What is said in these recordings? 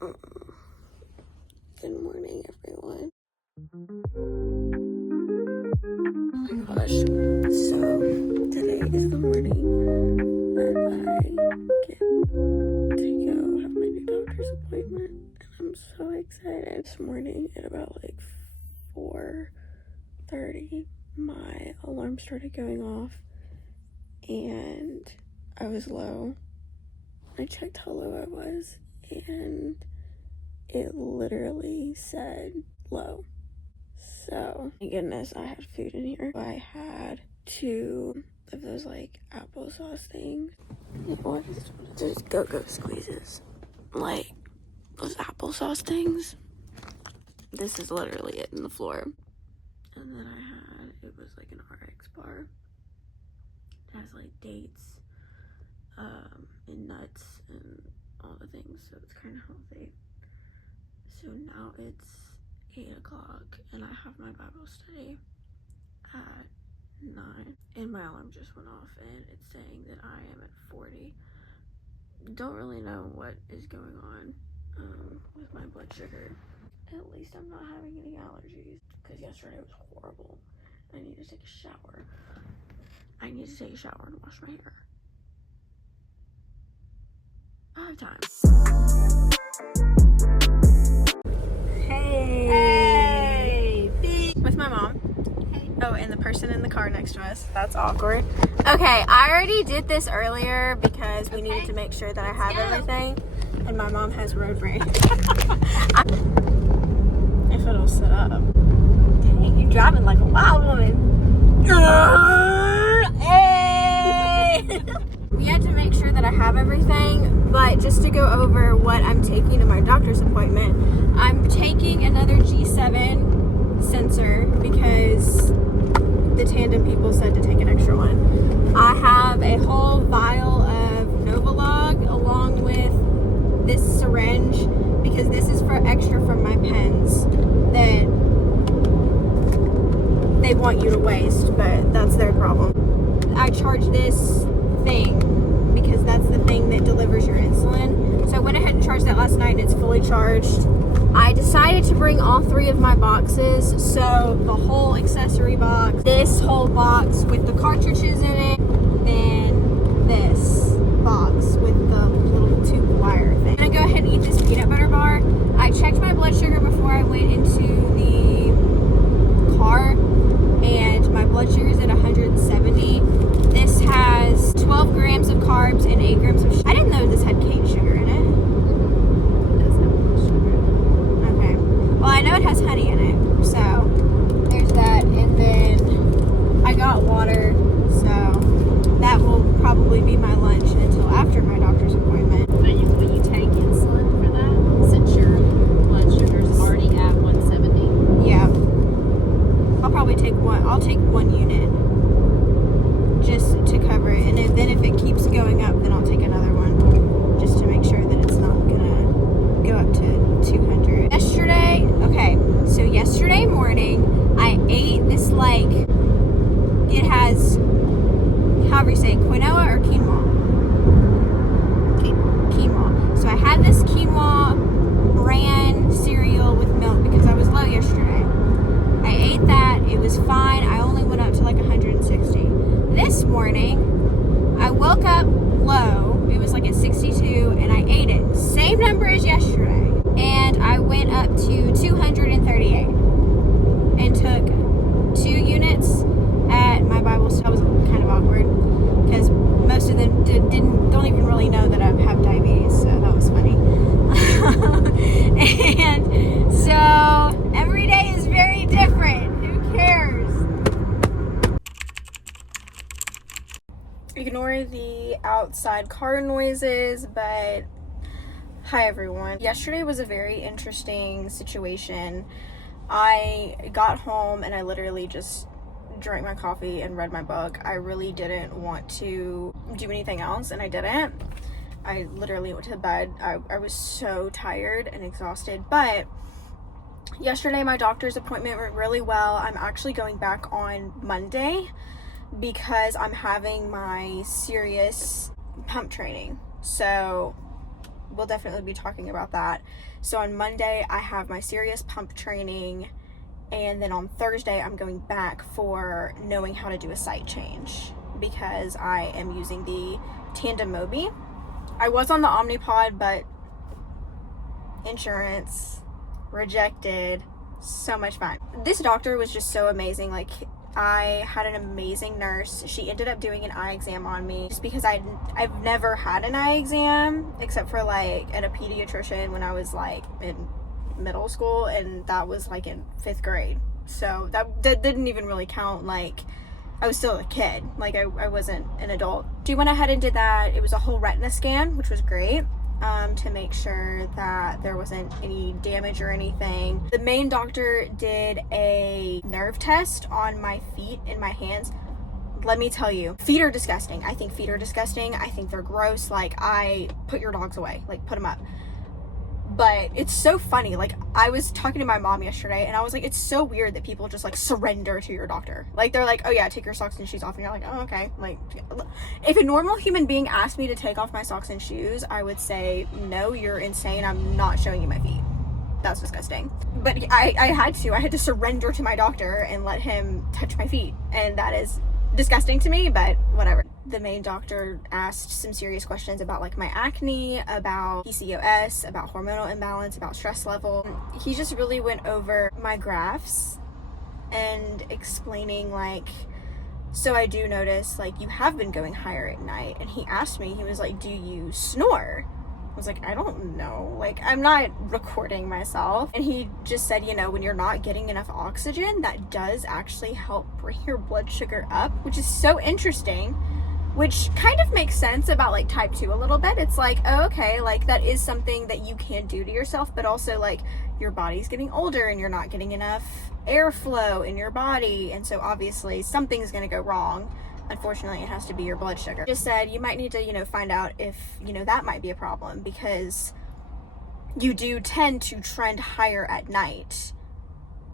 Good morning, everyone. Oh my gosh. So, today is the morning that I get to go have my new doctor's appointment. And I'm so excited. This morning at about like 4:30, my alarm started going off and I was low. I checked how low I was and it literally said low. So, thank goodness I had food in here. I had 2 of those like applesauce things. What is those go-go squeezes? Like those applesauce things. This is literally it in the floor. And then it was like an RX bar. It has like dates, and nuts and all the things, so it's kind of healthy. So now it's 8 o'clock and I have my Bible study at 9 and my alarm just went off and it's saying that I am at 40. Don't really know what is going on with my blood sugar. At least I'm not having any allergies because yesterday was horrible. I need to take a shower. I need to take a shower and wash my hair. I have time. Hey! With my mom. Hey. Oh, and the person in the car next to us. That's awkward. Okay, I already did this earlier because we needed to make sure that I have everything. And my mom has road rage. If it'll sit up. Dang, you're driving like a wild woman. Hey! We had to make sure that I have everything, but just to go over what I'm taking to my doctor's appointment, I'm taking another G7 sensor because the tandem people said to take an extra one. I have a whole vial of Novolog along with this syringe because this is for extra from my pens that they want you to waste, but that's their problem. I charge this thing because that's the thing that delivers your insulin. So I went ahead and charged that last night and it's fully charged. I decided to bring all 3 of my boxes, so the whole accessory box, this whole box with the cartridges in it, then this box with the little tube wire thing. I'm gonna go ahead and eat this peanut butter bar. I checked my blood sugar before I went into the car and my blood sugar is at 170. This has 12 grams of carbs and 8 grams of sugar. I didn't know this had cane sugar in it. It does have sugar. Okay. Well, I know it has honey in it. So, there's that. And then I got water. So, that will probably be my lunch until after my doctor's appointment. Will you take insulin for that since your blood sugar is already at 170? Yeah. I'll probably take one. I'll take 1 unit. Just to cover it, and then if it keeps going up, then I'll take another one just to make sure that it's not gonna go up to 200. Yesterday morning I ate this, like, it has, however you say, quinoa or quinoa? Quinoa. So I had this quinoa bran cereal with milk because I was low yesterday. I ate that, it was fine. I only went up to like 160. This morning, I woke up low, it was like at 62, and I ate it. Same number as yesterday. And I went up to 238 and took 2 units at my Bible study. That was kind of awkward because most of them don't even really know that I have diabetes, so that was funny. And so, every day is very different. Who cares? Ignore the outside car noises, but hi everyone. Yesterday was a very interesting situation. I got home and I literally just drank my coffee and read my book. I really didn't want to do anything else and I didn't. I literally went to bed. I was so tired and exhausted, but yesterday my doctor's appointment went really well. I'm actually going back on Monday because I'm having my serious pump training. So we'll definitely be talking about that. So on Monday, I have my serious pump training, and then on Thursday, I'm going back for knowing how to do a site change because I am using the Tandem Mobi. I was on the Omnipod, but insurance rejected. So much fun. This doctor was just so amazing. Like, I had an amazing nurse. She ended up doing an eye exam on me just because I've never had an eye exam except for like at a pediatrician when I was like in middle school, and that was like in 5th grade. So that didn't even really count. Like, I was still a kid. Like, I wasn't an adult. She went ahead and did that. It was a whole retina scan, which was great. To make sure that there wasn't any damage or anything. The main doctor did a nerve test on my feet and my hands. Let me tell you, feet are disgusting. I think feet are disgusting. I think they're gross. Like, I put your dogs away, like put them up. But it's so funny. Like, I was talking to my mom yesterday and I was like, it's so weird that people just like surrender to your doctor. Like, they're like, oh yeah, take your socks and shoes off. And you're like, oh, okay. Like, if a normal human being asked me to take off my socks and shoes, I would say, no, you're insane. I'm not showing you my feet. That's disgusting. But I had to surrender to my doctor and let him touch my feet. And that is disgusting to me, but whatever. The main doctor asked some serious questions about like my acne, about PCOS, about hormonal imbalance, about stress level. He just really went over my graphs and explaining like, so I do notice like you have been going higher at night. And he asked me, he was like, do you snore? I was like, I don't know. Like, I'm not recording myself. And he just said, you know, when you're not getting enough oxygen, that does actually help bring your blood sugar up, which is so interesting. Which kind of makes sense about like type 2 a little bit. It's like, oh, okay, like that is something that you can do to yourself, but also like your body's getting older and you're not getting enough airflow in your body. And so obviously something's going to go wrong. Unfortunately, it has to be your blood sugar. Just said you might need to, you know, find out if, you know, that might be a problem because you do tend to trend higher at night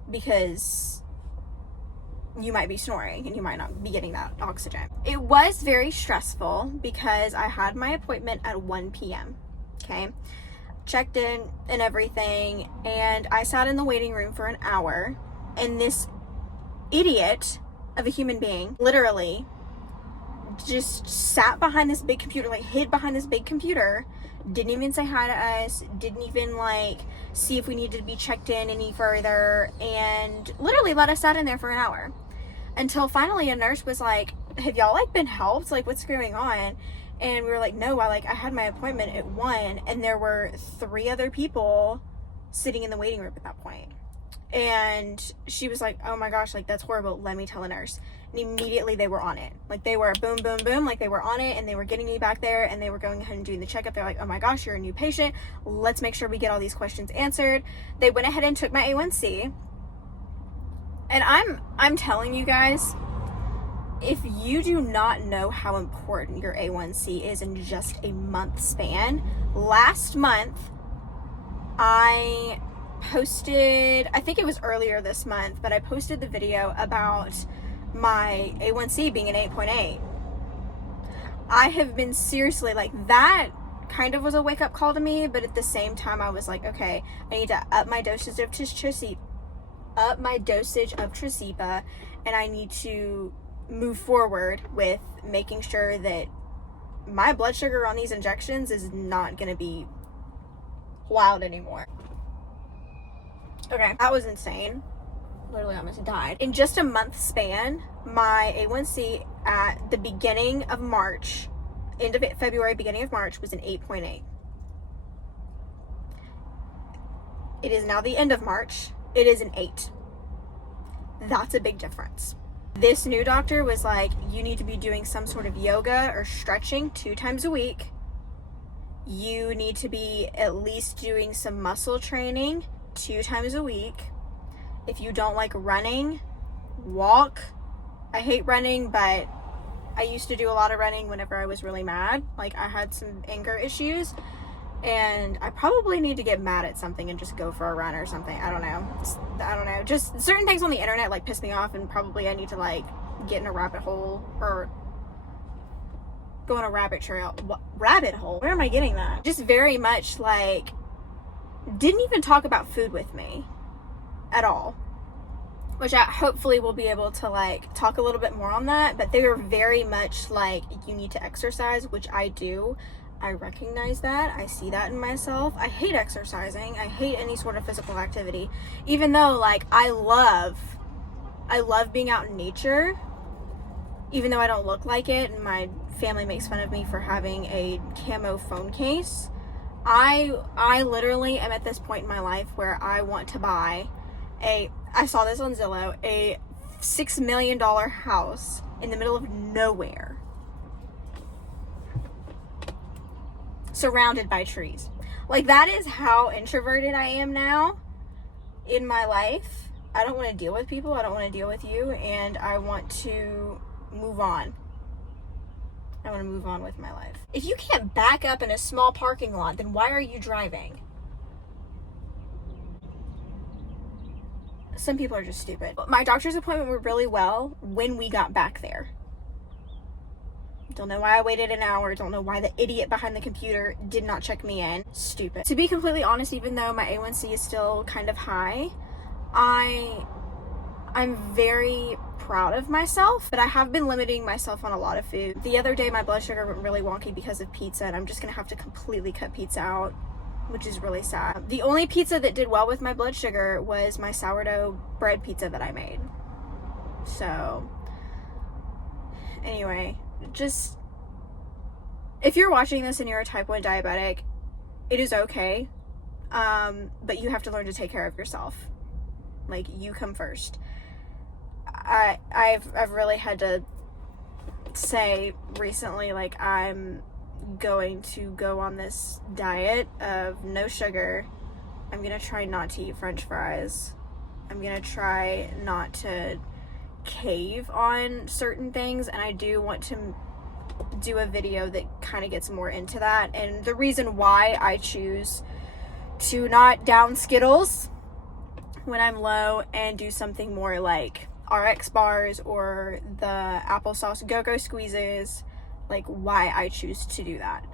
because you might be snoring and you might not be getting that oxygen. It was very stressful because I had my appointment at 1 p.m. Okay. Checked in and everything. And I sat in the waiting room for an hour. And this idiot of a human being literally just sat behind this big computer, like hid behind this big computer, didn't even say hi to us, didn't even like see if we needed to be checked in any further, and literally let us sit in there for an hour. Until finally a nurse was like, have y'all like been helped? Like, what's going on? And we were like, no, I had my appointment at 1, and there were 3 other people sitting in the waiting room at that point. And she was like, oh my gosh, like that's horrible. Let me tell a nurse. And immediately they were on it. Like they were boom, boom, boom. Like they were on it and they were getting me back there and they were going ahead and doing the checkup. They're like, oh my gosh, you're a new patient. Let's make sure we get all these questions answered. They went ahead and took my A1C. And I'm telling you guys, if you do not know how important your A1C is in just a month span, last month I posted, I think it was earlier this month, but I posted the video about my A1C being an 8.8. I have been seriously, like, that kind of was a wake-up call to me, but at the same time I was like, okay, I need to up my dosage of Tresiba, and I need to move forward with making sure that my blood sugar on these injections is not going to be wild anymore. Okay, that was insane. Literally almost died. In just a month span, my A1C at the beginning of March, end of February, beginning of March, was an 8.8. It is now the end of March. It is an 8. That's a big difference. This new doctor was like, you need to be doing some sort of yoga or stretching 2 times a week. You need to be at least doing some muscle training 2 times a week. If you don't like running, walk. I hate running, but I used to do a lot of running whenever I was really mad. Like, I had some anger issues, and I probably need to get mad at something and just go for a run or something. I don't know. Just certain things on the internet, like, piss me off, and probably I need to, like, get in a rabbit hole or go on a rabbit hole. Where am I getting that? Just very much like didn't even talk about food with me at all, which I hopefully will be able to like talk a little bit more on that. But they were very much like, you need to exercise, which I do. I recognize that. I see that in myself. I hate exercising. I hate any sort of physical activity, even though like I love being out in nature, even though I don't look like it and my family makes fun of me for having a camo phone case. I literally am at this point in my life where I want to buy I saw this on Zillow, a $6 million house in the middle of nowhere, surrounded by trees. Like, that is how introverted I am now in my life. I don't want to deal with people. I don't want to deal with you. And I want to move on. I want to move on with my life. If you can't back up in a small parking lot, then why are you driving? Some people are just stupid. My doctor's appointment went really well when we got back there. Don't know why I waited an hour. Don't know why the idiot behind the computer did not check me in. Stupid. To be completely honest, even though my A1C is still kind of high, I'm very proud of myself, but I have been limiting myself on a lot of food. The other day, my blood sugar went really wonky because of pizza, and I'm just gonna have to completely cut pizza out, which is really sad. The only pizza that did well with my blood sugar was my sourdough bread pizza that I made. So, anyway, just, if you're watching this and you're a type 1 diabetic, it is okay, but you have to learn to take care of yourself. Like, you come first. I've really had to say recently, like, I'm going to go on this diet of no sugar. I'm gonna try not to eat French fries. I'm gonna try not to cave on certain things, and I do want to do a video that kind of gets more into that, and the reason why I choose to not down Skittles when I'm low and do something more like RX bars or the applesauce go-go squeezes, like why I choose to do that.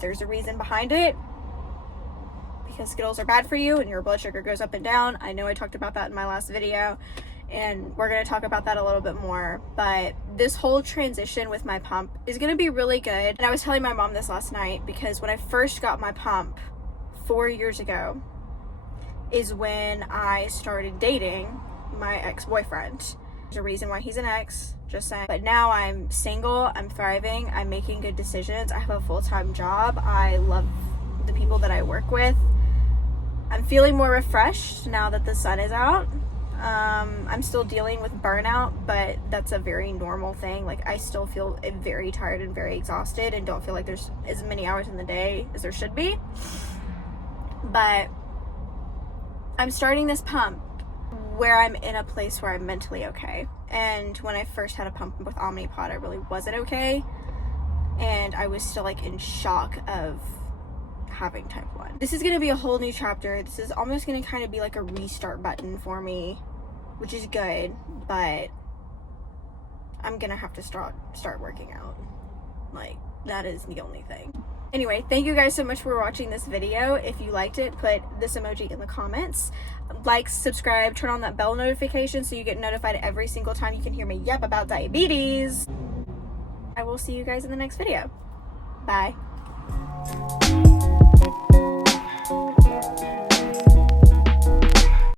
There's a reason behind it, because Skittles are bad for you and your blood sugar goes up and down. I know I talked about that in my last video, and we're going to talk about that a little bit more, but this whole transition with my pump is going to be really good. And I was telling my mom this last night, because when I first got my pump 4 years ago is when I started dating my ex-boyfriend. There's a reason why he's an ex, just saying. But now I'm single, I'm thriving, I'm making good decisions, I have a full-time job, I love the people that I work with. I'm feeling more refreshed now that the sun is out. I'm still dealing with burnout, but that's a very normal thing. Like, I still feel very tired and very exhausted and don't feel like there's as many hours in the day as there should be. But I'm starting this pump where I'm in a place where I'm mentally okay. And when I first had a pump with Omnipod, I really wasn't okay. And I was still like in shock of having type 1. This is going to be a whole new chapter. This is almost going to kind of be like a restart button for me, which is good, but I'm going to have to start working out. Like, that is the only thing. Anyway, thank you guys so much for watching this video. If you liked it, put this emoji in the comments. Like, subscribe, turn on that bell notification so you get notified every single time you can hear me yap about diabetes. I will see you guys in the next video. Bye.